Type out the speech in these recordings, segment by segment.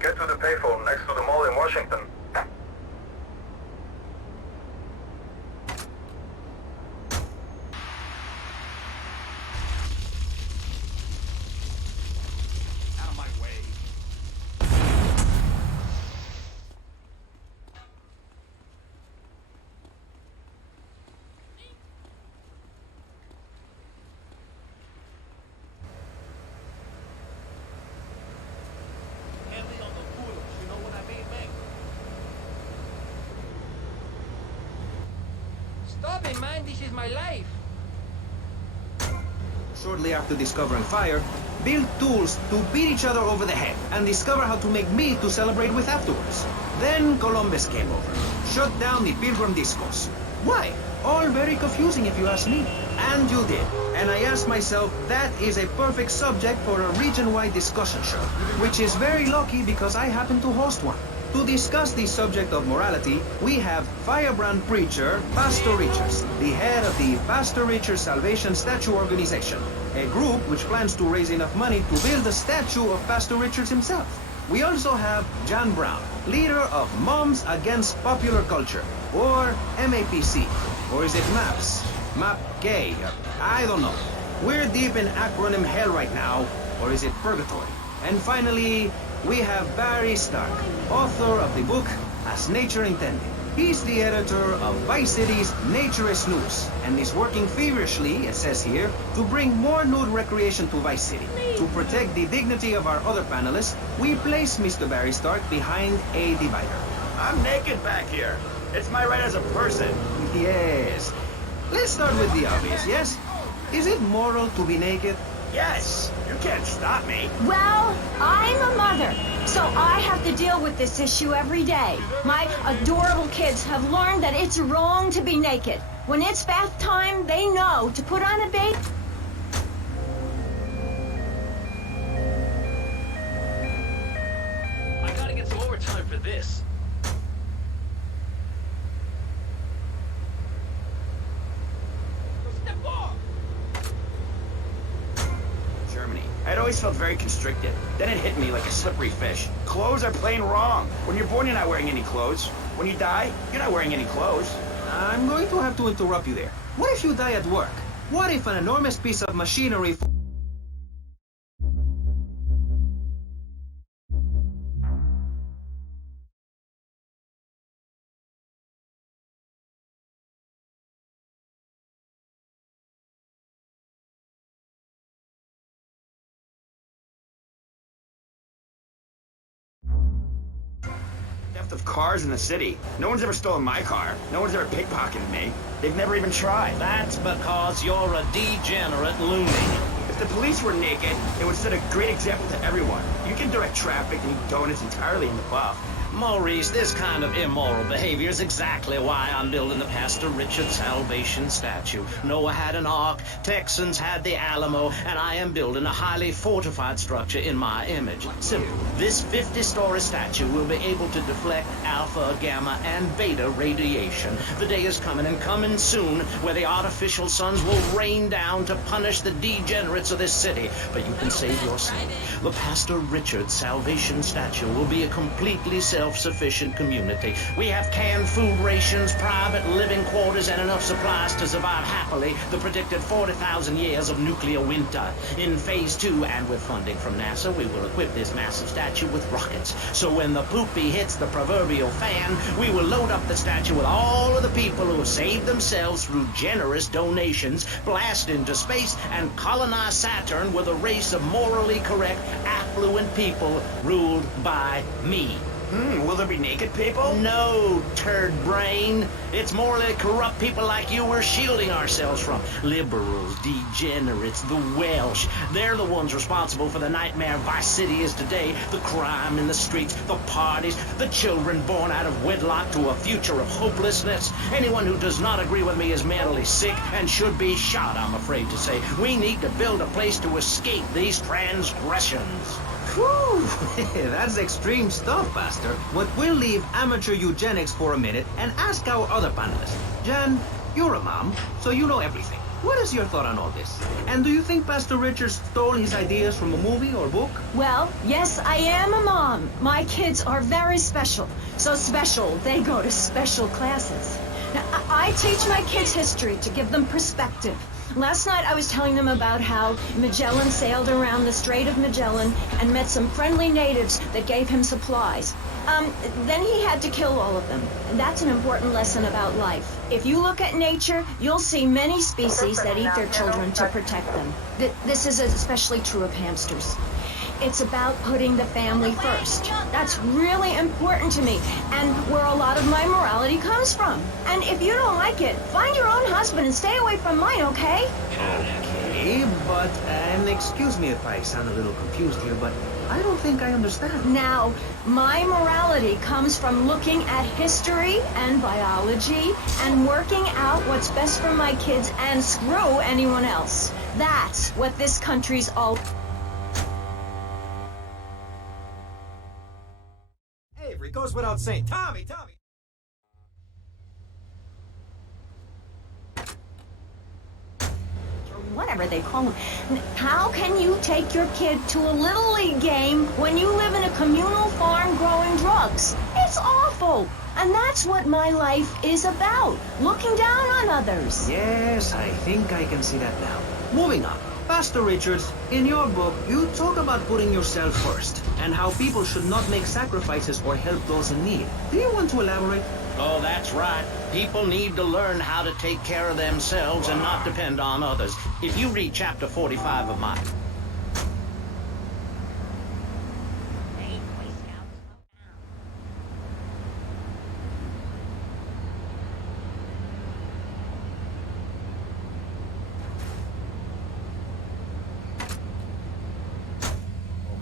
Get to the payphone next to the mall in Washington. Out of my way. Heavy on the culos, you know what I mean, man? Stop it, man. This is my life. Shortly after discovering fire, build tools to beat each other over the head and discover how to make meat to celebrate with afterwards. Then Columbus came over, shut down the Pilgrim discourse. Why? All very confusing if you ask me. And you did. And I asked myself, that is a perfect subject for a region-wide discussion show, which is very lucky because I happen to host one. To discuss the subject of morality, we have firebrand preacher Pastor Richards, the head of the Pastor Richards Salvation Statue Organization, a group which plans to raise enough money to build a statue of Pastor Richards himself. We also have John Brown, leader of Moms Against Popular Culture, or MAPC. Or is it MAPS? MAP Gay? I don't know. We're deep in acronym hell right now, or is it purgatory? And finally, we have Barry Stark, author of the book As Nature Intended. He's the editor of Vice City's Naturist News, and is working feverishly, it says here, to bring more nude recreation to Vice City. To protect the dignity of our other panelists, we place Mr. Barry Stark behind a divider. I'm naked back here. It's my right as a person. Yes. Let's start with the obvious, yes? Is it moral to be naked? Yes, you can't stop me. Well, I'm a mother, so I have to deal with this issue every day. My adorable kids have learned that it's wrong to be naked. When it's bath time, they know to put on a bathing. I gotta get some overtime for this. Step off! Germany. I'd always felt very constricted. Then it hit me like a slippery fish. Clothes are plain wrong. When you're born, you're not wearing any clothes. When you die, you're not wearing any clothes. I'm going to have to interrupt you there. What if you die at work? What if an enormous piece of machinery Theft of cars in the city. No one's ever stolen my car. No one's ever pickpocketed me. They've never even tried. That's because you're a degenerate loony. If the police were naked, it would set a great example to everyone. You can direct traffic and eat donuts entirely in the buff. Maurice, this kind of immoral behavior is exactly why I'm building the Pastor Richard Salvation statue. Noah had an ark, Texans had the Alamo, and I am building a highly fortified structure in my image. Simple. This 50-story statue will be able to deflect alpha, gamma, and beta radiation. The day is coming, and coming soon, where the artificial suns will rain down to punish the degenerates of this city. But you can save yourself. The Pastor Richard Salvation statue will be a completely self-sufficient community. We have canned food rations, private living quarters, and enough supplies to survive happily the predicted 40,000 years of nuclear winter. In Phase 2, and with funding from NASA, we will equip this massive statue with rockets. So when the poopy hits the proverbial fan, we will load up the statue with all of the people who have saved themselves through generous donations, blast into space, and colonize Saturn with a race of morally correct, affluent people ruled by me. Will there be naked people? No, turd brain. It's morally corrupt people like you we're shielding ourselves from. Liberals, degenerates, the Welsh. They're the ones responsible for the nightmare Vice City is today. The crime in the streets, the parties, the children born out of wedlock to a future of hopelessness. Anyone who does not agree with me is mentally sick and should be shot, I'm afraid to say. We need to build a place to escape these transgressions. Whew, that's extreme stuff, Pastor. But we'll leave amateur eugenics for a minute and ask our other panelists. Jan, you're a mom, so you know everything. What is your thought on all this? And do you think Pastor Richard stole his ideas from a movie or book? Well, yes, I am a mom. My kids are very special. So special, they go to special classes. Now, I teach my kids history to give them perspective. Last night I was telling them about how Magellan sailed around the Strait of Magellan and met some friendly natives that gave him supplies. Then he had to kill all of them. And that's an important lesson about life. If you look at nature, you'll see many species that eat their children to protect them. This is especially true of hamsters. It's about putting the family first. That's really important to me, and where a lot of my morality comes from. And if you don't like it, find your own husband and stay away from mine, okay? Okay, but, and excuse me if I sound a little confused here, but I don't think I understand. Now, my morality comes from looking at history and biology and working out what's best for my kids and screw anyone else. That's what this country's all... Avery, goes without saying. Tommy! Whatever they call them. How can you take your kid to a Little League game when you live in a communal farm growing drugs? It's awful. And that's what my life is about. Looking down on others. Yes, I think I can see that now. Moving on. Pastor Richards, in your book, you talk about putting yourself first and how people should not make sacrifices or help those in need. Do you want to elaborate? Oh, that's right. People need to learn how to take care of themselves and not depend on others. If you read chapter 45 of my...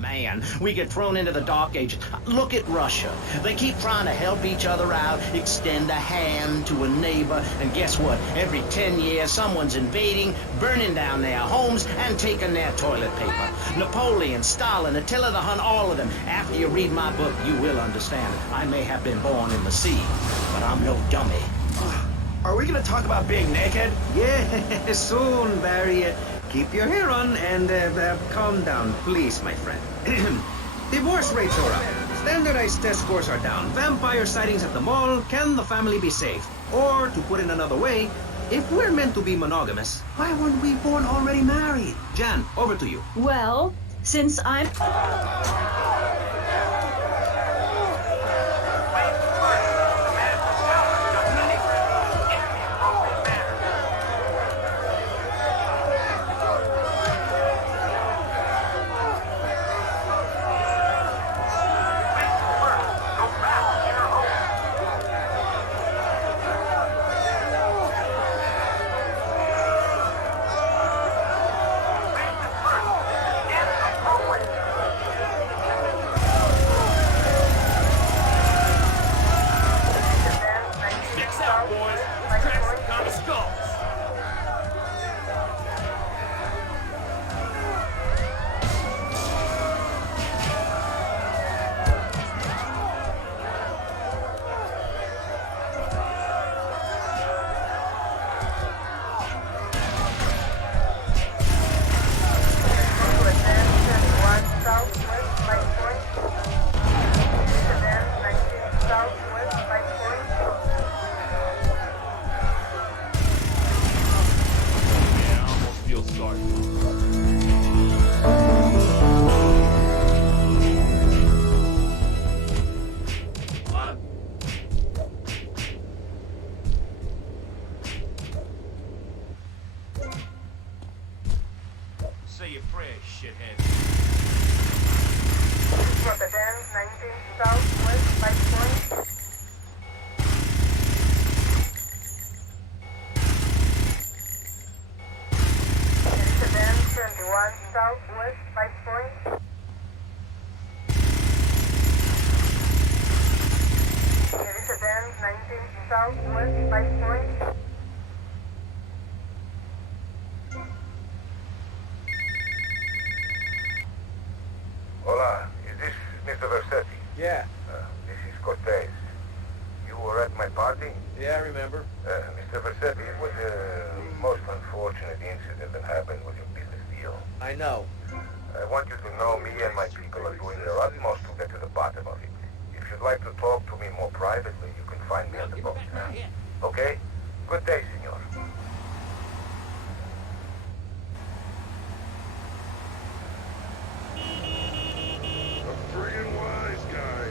Man, we get thrown into the dark ages. Look at Russia. They keep trying to help each other out, extend a hand to a neighbor, and guess what? Every 10 years, someone's invading, burning down their homes, and taking their toilet paper. Napoleon, Stalin, Attila the Hun, all of them. After you read my book, you will understand. I may have been born in the sea, but I'm no dummy. Are we gonna talk about being naked? Yeah, soon, Barry. Keep your hair on and calm down, please, my friend. Divorce rates are up. Standardized test scores are down. Vampire sightings at the mall. Can the family be saved? Or, to put it another way, if we're meant to be monogamous, why weren't we born already married? Jan, over to you. Well, since I'm... Say your prayers, shithead. Rotterdam, 19 Southwest, 5 points. Rotterdam, 21 Southwest, 5 points. Rotterdam, 19 Southwest, 5 points. Hola, is this Mr. Versetti? Yeah. This is Cortez. You were at my party? Yeah, I remember. Mr. Versetti, it was most unfortunate. unfortunate incident that happened with your business deal. I know. I want you to know me and my people are doing their utmost to get to the bottom of it. If you'd like to talk to me more privately, you can find me at the boat. Okay? Good day, senor. A friggin' wise guy.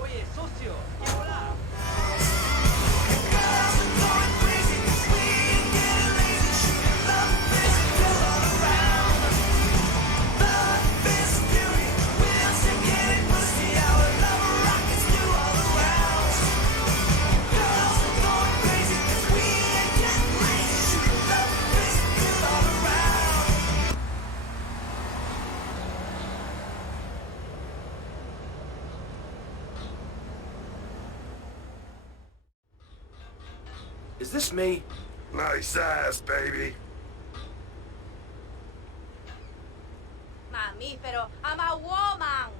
Oye, socio, ¿qué hola? Is this me? Nice ass, baby. Mamífero, I'm a woman.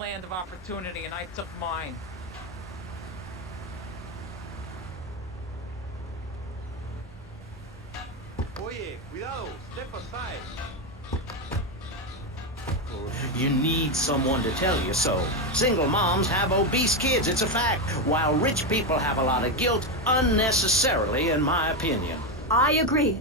Land of opportunity, and I took mine. Oye, cuidado, step aside. You need someone to tell you so. Single moms have obese kids, it's a fact, while rich people have a lot of guilt, unnecessarily, in my opinion. I agree.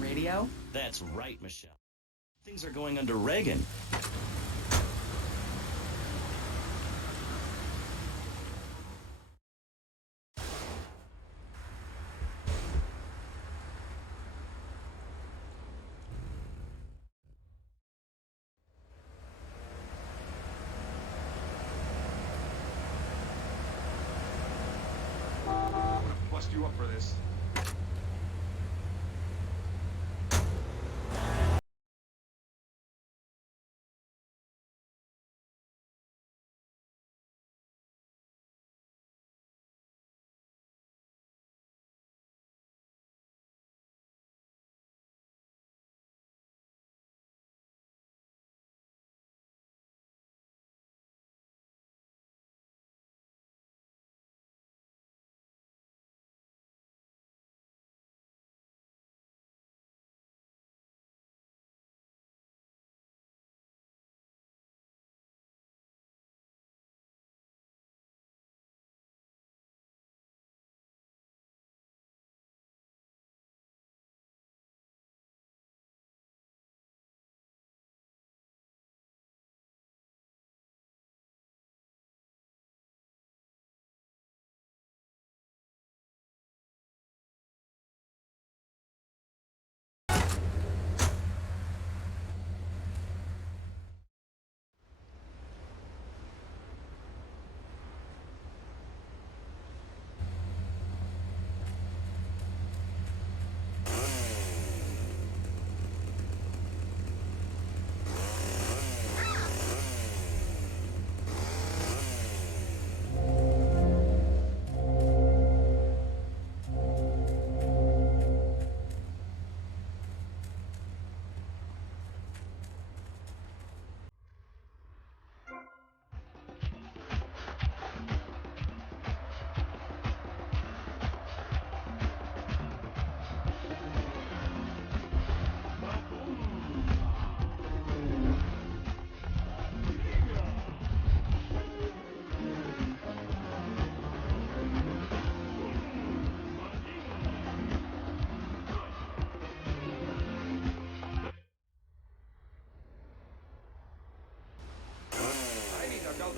Radio? That's right, Michelle. Things are going under Reagan. Bust you up for this.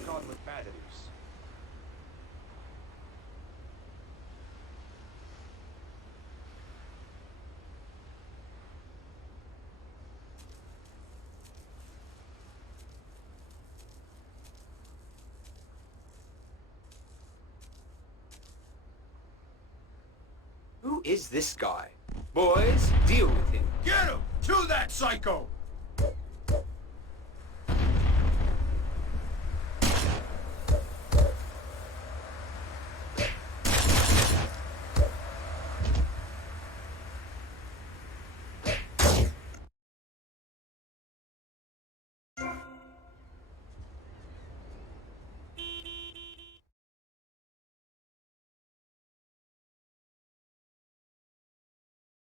God with batteries. Who is this guy? Boys, deal with him. Get him! To that psycho!